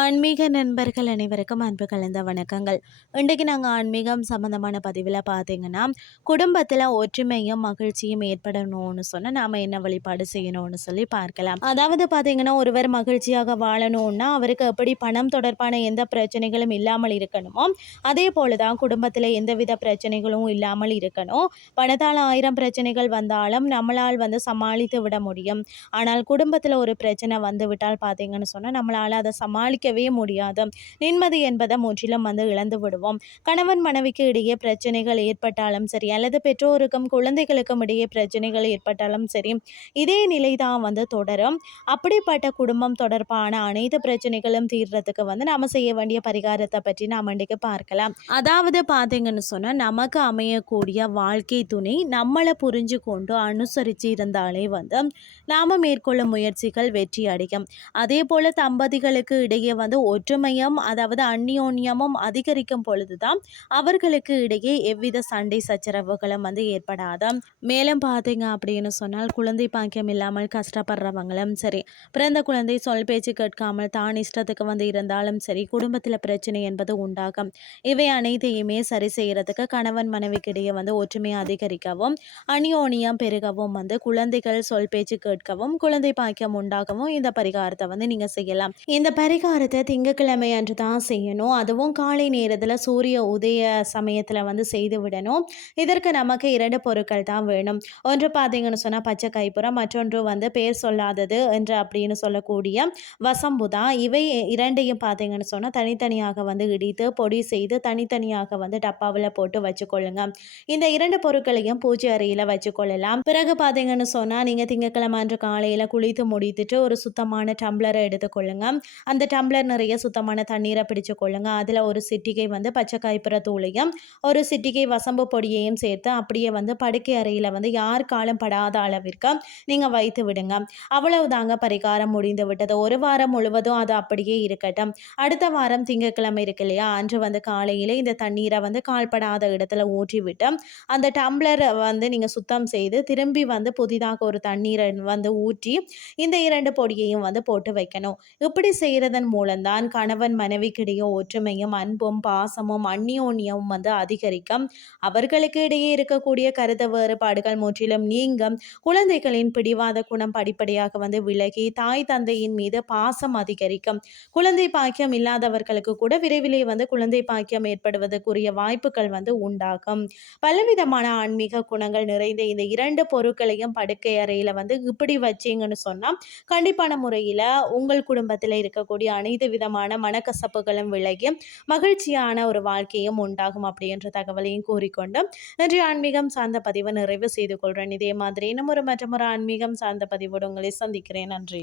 ஆன்மீக நண்பர்கள் அனைவருக்கும் அன்பு கலந்த வணக்கங்கள். இன்றைக்கு நாங்கள் ஆன்மீகம் சம்மந்தமான பதிவில் பார்த்தீங்கன்னா குடும்பத்தில் ஒற்றுமையும் மகிழ்ச்சியும் ஏற்படணும்னு சொன்னால் நாம் என்ன வழிபாடு செய்யணும்னு சொல்லி பார்க்கலாம். அதாவது பார்த்தீங்கன்னா ஒருவர் மகிழ்ச்சியாக வாழணும்னா அவருக்கு எப்படி பணம் தொடர்பான எந்த பிரச்சனைகளும் இல்லாமல் இருக்கணுமோ அதே போல தான் குடும்பத்தில் எந்தவித பிரச்சனைகளும் இல்லாமல் இருக்கணும். பணத்தால் ஆயிரம் பிரச்சனைகள் வந்தாலும் நம்மளால் வந்து சமாளித்து விட முடியும். ஆனால் குடும்பத்தில் ஒரு பிரச்சனை வந்து விட்டால் பார்த்தீங்கன்னு சொன்னால் நம்மளால் அதை சமாளி சமாளிக்கவே முடியாது. நிம்மதி என்பதை முற்றிலும் வந்து இழந்து விடுவோம். கணவன் மனைவிக்கு இடையே பிரச்சனைகள் ஏற்பட்டாலும் சரி அல்லது பெற்றோருக்கும் குழந்தைகளுக்கும் இடையே பிரச்சனைகள் ஏற்பட்டாலும் சரி இதே நிலை தான் வந்து தொடரும். அப்படிப்பட்ட குடும்பம் தொடர்பான அனைத்து பிரச்சனைகளும் தீர்றதுக்கு வந்து நாம செய்ய வேண்டிய பரிகாரத்தை பற்றி நாம் இன்றைக்கு பார்க்கலாம். அதாவது பார்த்தீங்கன்னு சொன்னால் நமக்கு அமையக்கூடிய வாழ்க்கை துணை நம்மளை புரிஞ்சு கொண்டு அனுசரித்து இருந்தாலே வந்து நாம் மேற்கொள்ளும் முயற்சிகள் வெற்றி அடையும். அதே போல் தம்பதிகளுக்கு இடையே வந்து ஒற்றுமையும் அதாவது அந்நியோன்யமும் அதிகரிக்கும் பொழுதுதான் அவர்களுக்கு இடையே எவ்வித சண்டை சச்சரவுகளும் வந்து ஏற்படாது. மேலும் பார்த்தீங்க அப்படின்னு சொன்னால் குழந்தை பாக்கியம் இல்லாமல் கஷ்டப்படுறவங்களும் சரி பிறந்த குழந்தை சொல் பேச்சு கேட்காமல் தான் இஷ்டத்துக்கு வந்து இருந்தாலும் சரி குடும்பத்தில் பிரச்சனை என்பது உண்டாகும். இவை அனைத்தையுமே சரி செய்யறதுக்கு கணவன் மனைவிக்கு இடையே வந்து ஒற்றுமை அதிகரிக்கவும் அந்யோனியம் பெருகவும் வந்து குழந்தைகள் சொல் பேச்சு கேட்கவும் குழந்தை பாக்கியம் உண்டாகவும் இந்த பரிகாரத்தை வந்து நீங்க செய்யலாம். இந்த பரிகாரம் பரிகாரத்தை திங்கக்கிழமை அன்று தான் செய்யணும். அதுவும் காலை நேரத்தில் சூரிய உதய சமயத்தில் வந்து செய்து விடணும். இதற்கு நமக்கு இரண்டு பொருட்கள் தான் வேணும். ஒன்று பார்த்தீங்கன்னு சொன்னால் பச்சை கைப்புறம் மற்றொன்று வந்து பேர் சொல்லாதது என்று அப்படின்னு சொல்லக்கூடிய வசம்புதா இவை இரண்டையும் பார்த்தீங்கன்னு சொன்னால் தனித்தனியாக வந்து இடித்து பொடி செய்து தனித்தனியாக வந்து டப்பாவில் போட்டு வச்சுக்கொள்ளுங்க. இந்த இரண்டு பொருட்களையும் பூஜை அறையில் வச்சுக்கொள்ளலாம். பிறகு பார்த்தீங்கன்னு சொன்னால் நீங்கள் திங்கக்கிழமை அன்று காலையில் குளித்து முடித்துட்டு ஒரு சுத்தமான டம்ளரை எடுத்துக்கொள்ளுங்க. அந்த டம்ளர் டம்ளர் நிறைய சுத்தமான தண்ணீரை பிடிச்சு கொள்ளுங்க. அதில் ஒரு சிட்டிகை வந்து பச்சை காய்ப்புற தூளையும் ஒரு சிட்டிகை வசம்பு பொடியையும் சேர்த்து அப்படியே வந்து படுக்கை அறையில் வந்து யார் காலம் படாத அளவிற்கு நீங்கள் வைத்து விடுங்க. அவ்வளவுதாங்க பரிகாரம் முடிந்து விட்டது. ஒரு வாரம் முழுவதும் அது அப்படியே இருக்கட்டும். அடுத்த வாரம் திங்கட்கிழமை இருக்கு இல்லையா? அன்று வந்து காலையில் இந்த தண்ணீரை வந்து கால்படாத இடத்துல ஊற்றி விட்டு அந்த டம்ளரை வந்து நீங்கள் சுத்தம் செய்து திரும்பி வந்து புதிதாக ஒரு தண்ணீரை வந்து ஊற்றி இந்த இரண்டு பொடியையும் வந்து போட்டு வைக்கணும். இப்படி செய்கிறதன் மூலம்தான் கணவன் மனைவிக்கிடையே ஒற்றுமையும் அன்பும் பாசமும் அந்நியோன்யமும் வந்து அதிகரிக்கும். அவர்களுக்கு இடையே இருக்கக்கூடிய கருத்து வேறுபாடுகள் முற்றிலும் நீங்கும். குழந்தைகளின் பிடிவாத குணம் படிப்படியாக வந்து விலகி தாய் தந்தையின் மீது பாசம் அதிகரிக்கும். குழந்தை பாக்கியம் இல்லாதவர்களுக்கு கூட விரைவிலே வந்து குழந்தை பாக்கியம் ஏற்படுவதற்குரிய வாய்ப்புகள் வந்து உண்டாகும். பலவிதமான ஆன்மீக குணங்கள் நிறைந்த இந்த இரண்டு பொருட்களையும் படுக்கை அறையில் வந்து இப்படி வச்சிங்கன்னு சொன்னால் கண்டிப்பான முறையில் உங்கள் குடும்பத்தில் இருக்கக்கூடிய அனைத்து விதமான மனக்கசப்புகளும் விலகி மகிழ்ச்சியான ஒரு வாழ்க்கையும் உண்டாகும் அப்படின்ற தகவலையும் கூறிக்கொண்டு நன்றி ஆன்மீகம் சார்ந்த பதிவை நிறைவு செய்து கொள்கிறேன் இதே மாதிரி இன்னும் ஒரு மற்றொரு ஆன்மீகம் சார்ந்த பதிவோடு உங்களை சந்திக்கிறேன். நன்றி.